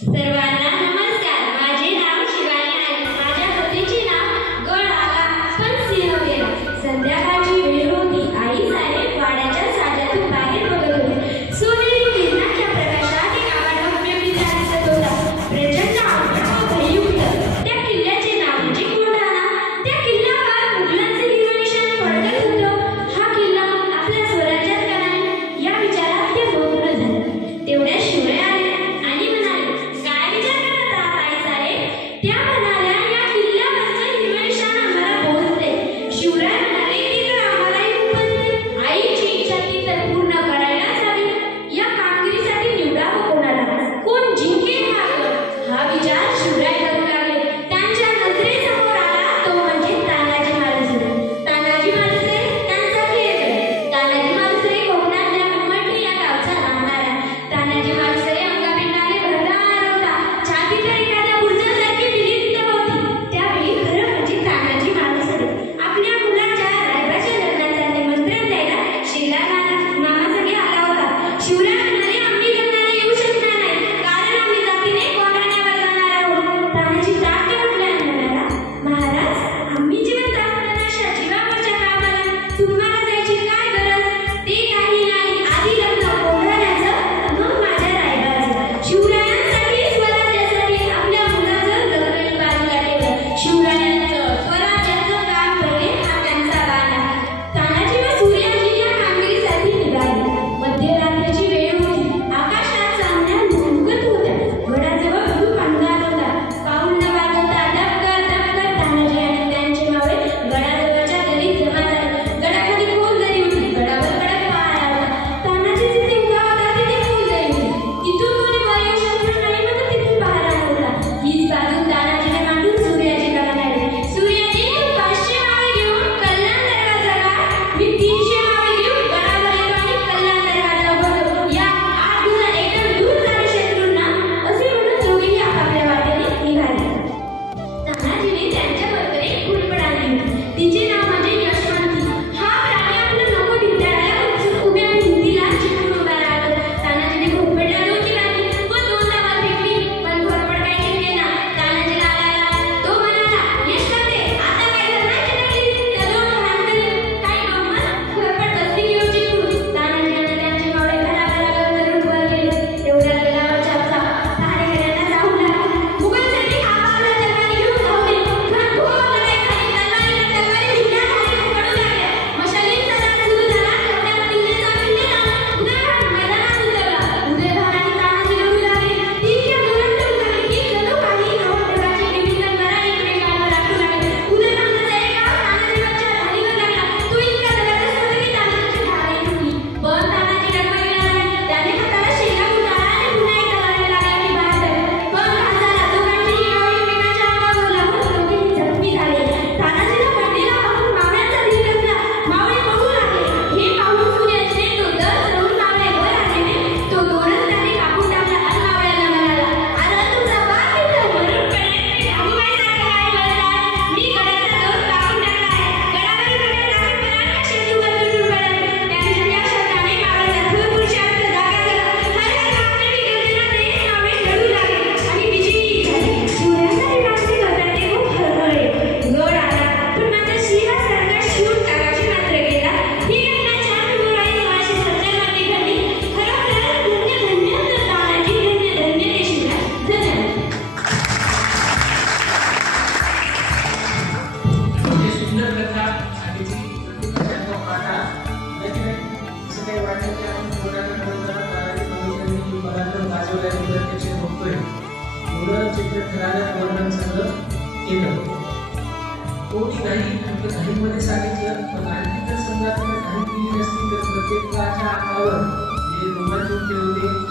सर्वांना नमस्कार. माझे नाव शिवानी आहे. माझ्या पतीचे नाव गड आला पण सिंह गेला. संध्याकाळची वेळ होती. आई सारे वाड्याच्या साजातून बाहेर बघत होते. सोनेरी किरणाच्या प्रकाशात एक आवाडा उपयोगी दिसत होता. प्रचंड आकर्षक भययुक्त त्या किल्ल्याचे नाव म्हणजे कोंढाणा. त्या किल्ल्यावर मुघलांचे हिरोनिशाण फडकत होतं. हा किल्ला आपल्या स्वराज्यात का नाही या विचारात ते मग्न झाले. तेवढ्या शिवळे आले आणि म्हणाले, काय विचार करत आहात आई साहेब? त्या म्हणाल्या, या किल्ल्यावरचं हिरोनिशाण आम्हाला पोहोचते. शिवराय म्हणाले, ते तर आम्हालाही उपजते. आईची इच्छा ती तर पूर्ण करायलाच हवी. या कामगिरीसाठी निवडावं कोणाला? कोण जिंकेल हा विचार शिवराय करू लागले. त्यांच्या नजरेसमोर आला तो म्हणजे तानाजी मालुसरे. तानाजी मालुसरे त्यांचा खेळ. तानाजी मालुसरे कोकणातल्या उमरठी या गावचा राहणारा. तानाजी मालुसरे अंगापिंडाने भरदार होता. छाती तर एखाद्या बुरजासारखी विलिप्त होती. त्यावेळी खरं म्हणजे तानाजी मालुसरे आपल्या मुलाच्या रायबाच्या लग्नाचा निमंत्रण द्यायला शेलार मामासंगे आला होता. शिवराय म्हणाले, आम्ही लग्नाला येऊ शकणार नाही, कारण आम्ही जातीने कोंढाण्यावर जाणार आहोत. तानाजी ताठ म्हटल्याने म्हणाला, महाराज, आम्ही जिवंत असताना अशा जीवावरच्या कामाला तुम्हाला जायची काय गरज? ते काही नाही, आधी लग्न कोंढाण्याचं, मग माझ्या रायबाचं. शिवरायांसाठी स्वराज्यासाठी आपल्या मुलाचं लग्नही बाजूला ठेवलं. शिवरायांचं स्वराज्याचं काम करणे हा त्यांचा बाणा. तानाजी व सूर्याजी या कामगिरीसाठी निघाले. मध्यरात्रीची वेळ होती. आकाशात चांदण्या झुळकत होत्या. गडाजवळ खूप अंधार होता. पाऊल न वाजवता धपकत धपकत तानाजी आणि त्यांचे मावळे गडाजवळच्या दरीत जमा झाले. गडाखाली खोल दरी होती. गडावर कडक पहारा होता. तानाजी जिथे उभा होता तिथे खोल दरी होती. तिथून कोणी वर येऊ शकणार नाही म्हणून तिथून पहारा होता. हीच बाजू तानाजीने मांडून सूर्याजीला म्हणाले, सूर्याजी, तू 500 मावळे घेऊन कल्याण दरवाजा गाठ. मी 300 मावळे घेऊन गडावर येतो आणि कल्याण दरवाजा उघडतो. या आत घेऊन एकदम दूर जाणे शत्रूंना. असे म्हणून दोघेही आपापल्या वाटेने निघाले. तानाजीने त्यांच्याबरोबर एक घोरपड आणली होती. तिचे नाव म्हणजे यशवंती. हा प्राणी आपलं नको ढिंडाळ्या उचलून उभ्या भिंतीला चिकटून उभा राहतो. तानाजीने घोरपडला डोकी लावली व 2दा वर फेकली, पण घोरपड काही जिंकले ना. तानाजीला आला. तो म्हणाला, यशवंते, आता काय धर्माची नडली? त्या 2 भांडली काही गंमत? घोरपड बसली घेऊन चिकटून. तानाजी आणि त्यांचे मावळे भराभरा गवत धरून वर गेले. तेवढ्यात गडावरच्या पहारेकऱ्यांना जाहू लागला. मुघल सैनिक आपापल्या तलवारी घेऊन धावले. घनघोर लढाई झाली. तलवारी भिंड्या झाल्या, पडू लागल्या. मशालींचा नाद सुरू झाला. तेवढ्यात किल्लेचा किल्लेदार उदयभान मैदानात उतरला. उदयभान आणि तानाजी लढू लागले. ती इतक्या दुरंत उतरली की जणू काही नवखंडाची निमित्त नरा एकमेकांवर आपटू लागले. उदयभानाचा एक घाव तानाजीवरच्या ढालीवर लागला. तो इतका जबरदस्त होता की तानाजीची ढालही तुटली. पण तानाजी डगमगला नाही. त्याने हाताला शेला उतारला आणि पुन्हा एकदा लढायला लागला की बाहेर धरला. पण घात झाला. दोघांचेही घाव एकमेकांच्या अंगावर लागून दोघेही जखमी झाले. तानाजीला पडलेला पाहून मावळ्यांचा धीर कसला. मावळे पळू लागले. हे पाहून सूर्याजीने तो दर चढवून मावळे वर आणले. तो दोरच त्याने कापून टाकला आणि मावळ्यांना म्हणाला, आता तुमचा बाप इथं मरून पडले तरी ठाऊमाईसारखं काय बोलताय? मी गडाचा दोर कापून टाकला आहे. गडावर गडा टाकून पळाला शत्रूवर तुटून पडला. त्यांच्या या शब्दाने मावळ्यांचा थोर पुरुषार्थ जागा झाला. हर हर महादेवी गर्जनाने मावळे लढू लागले आणि विजयी झाले. सूर्यासाठी मानसिक होता ते खूप हळहळले. गड आला, पण मात्र सिंहासारखा शिवून तानाजी मात्र गेला. ही घटना 4 फेब्रुवारी 1670 मध्ये घडली. खरोखर धन्य धन्य तानाजी, धन्य धन्य देशमुख. धन्यवाद. म्हणजे सुंदर कथा आणि ती त्याचा पाठा असं काही वाटलं की आपण कोणाला पदार्थ गाजवल्याने प्रत्यक्ष बघतोय. एवढं चित्र खराब वर्णन सगळं केलं. कोणी नाही फक्त घाईमध्ये सांगितलं, पण आणखी जर समजा तुम्ही घाई केली नसती तर प्रत्येकाच्या अंगावर जे रोमांचून ठेवते